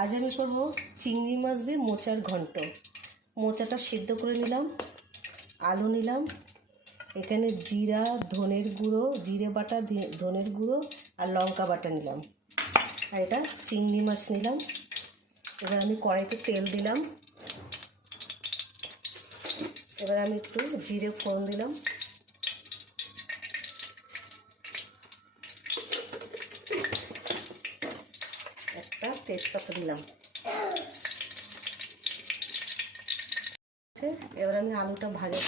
আজ আমি করব চিংড়ি মাছ দিয়ে মোচার ঘন্ট। মোচাটা সিদ্ধ করে নিলাম, আলু নিলাম, এখানে জিরা, ধনের গুঁড়ো, জিরে বাটা, ধনের গুঁড়ো আর লঙ্কা বাটা নিলাম, আর এটা চিংড়ি মাছ নিলাম। এবার আমি কড়াইতে তেল দিলাম, এবার আমি একটু জিরে ফোড়ন দিলাম, একটা তেজপাতা দিলাম। এবার আমি আলুটা ভাজা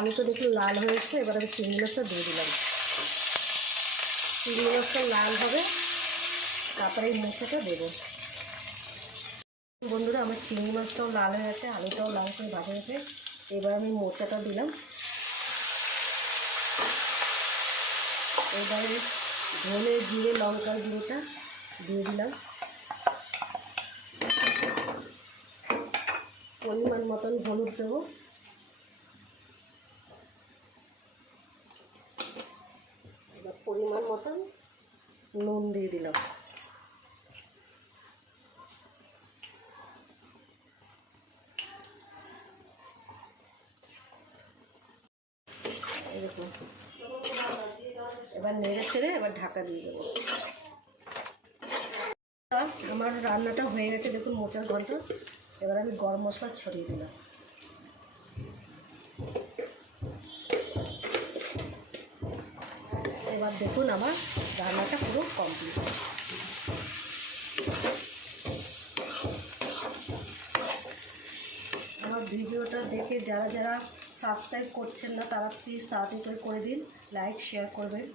আলুটা দেখুন লাল হয়েছে। এবার আমি চিংড়ি মাছটা দিয়ে দিলাম। চিংড়ি মাছটা লাল হবে, তারপরে এই মোচাটা দেবো। বন্ধুরা, আমার চিংড়ি মাছটাও লাল হয়ে গেছে, আলুটাও লাল করে ভাজা হয়েছে। এবার আমি মোচাটা দিলাম। এবারে ধনে, জিরে, লঙ্কার গুঁড়োটা দিয়ে দিলাম। পরিমাণ মতন হলুদ দেবো। এবার পরিমাণ মতন নুন দিয়ে দিলাম। এরকম এবার নেড়ে ছেড়ে এবার ঢাকা দিয়ে দেবো। আমার রান্নাটা হয়ে গেছে, দেখুন মোচার ঘন্ট। এবার আমি গরম মশলা ছড়িয়ে দিলাম। এবার দেখুন আমার রান্নাটা পুরো কমপ্লিট। আমার ভিডিওটা দেখে যারা যারা সাবস্ক্রাইব করছেন না, তারা প্লিজ তাড়াতাড়ি করে দিন, লাইক শেয়ার করবেন।